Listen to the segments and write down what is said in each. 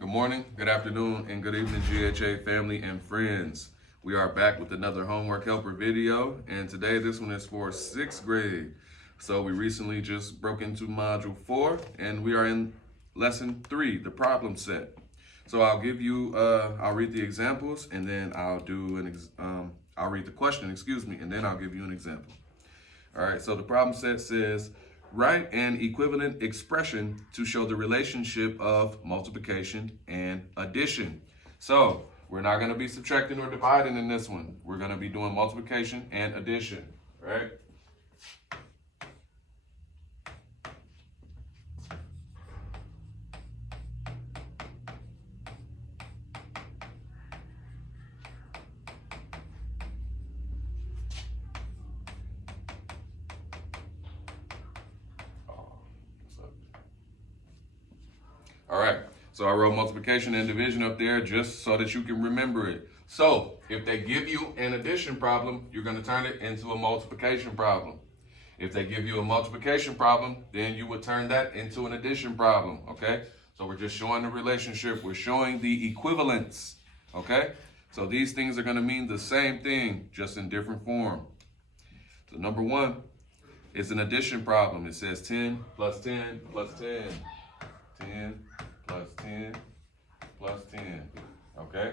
Good morning, good afternoon, and good evening, GHA family and friends. We are back with another homework helper video, and today this one is for 6th grade. So we recently just broke into module 4, and we are in lesson 3, the problem set. So I'll give you, I'll read the examples, and then I'll do I'll read the question, and then I'll give you an example. All right, so the problem set says, write an equivalent expression to show the relationship of multiplication and addition. So we're not going to be subtracting or dividing in this one. We're going to be doing multiplication and addition, right? All right, so I wrote multiplication and division up there just so that you can remember it. So if they give you an addition problem, you're going to turn it into a multiplication problem. If they give you a multiplication problem, then you would turn that into an addition problem, okay? So we're just showing the relationship. We're showing the equivalence, okay? So these things are going to mean the same thing, just in different form. So number 1 is an addition problem. It says 10 plus 10 plus 10. 10 plus 10 plus 10, okay?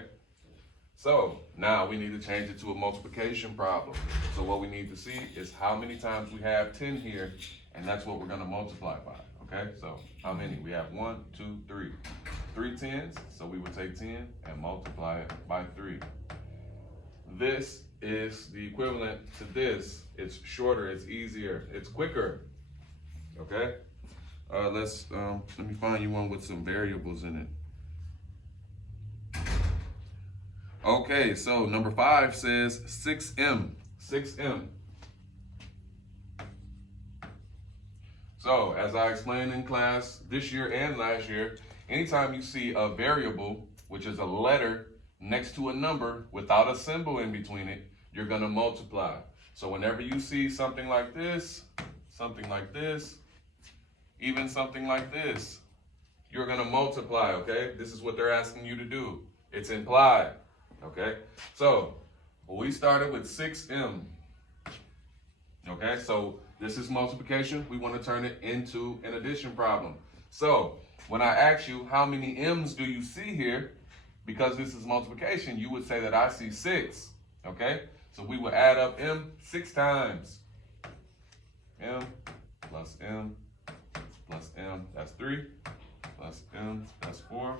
So now we need to change it to a multiplication problem. So what we need to see is how many times we have 10 here, and that's what we're gonna multiply by, okay? So how many? We have 1, 2, 3. 3 tens, so we would take 10 and multiply it by 3. This is the equivalent to this. It's shorter, it's easier, it's quicker, okay? Let me find you one with some variables in it. Okay, so number 5 says 6m. 6m. So as I explained in class this year and last year, anytime you see a variable, which is a letter next to a number without a symbol in between it, you're gonna multiply. So whenever you see something like this, even something like this, you're gonna multiply, okay? This is what they're asking you to do. It's implied, okay? So we started with 6m, okay? So this is multiplication. We wanna turn it into an addition problem. So when I ask you how many m's do you see here, because this is multiplication, you would say that I see 6, okay? So we would add up m 6 times. M plus m plus m, that's 3, plus m, that's 4,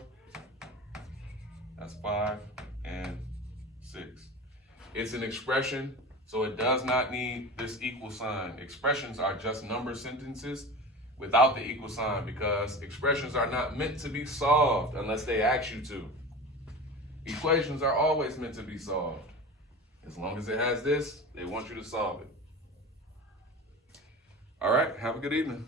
that's 5, and 6. It's an expression, so it does not need this equal sign. Expressions are just number sentences without the equal sign, because expressions are not meant to be solved unless they ask you to. Equations are always meant to be solved. As long as it has this, they want you to solve it. All right, have a good evening.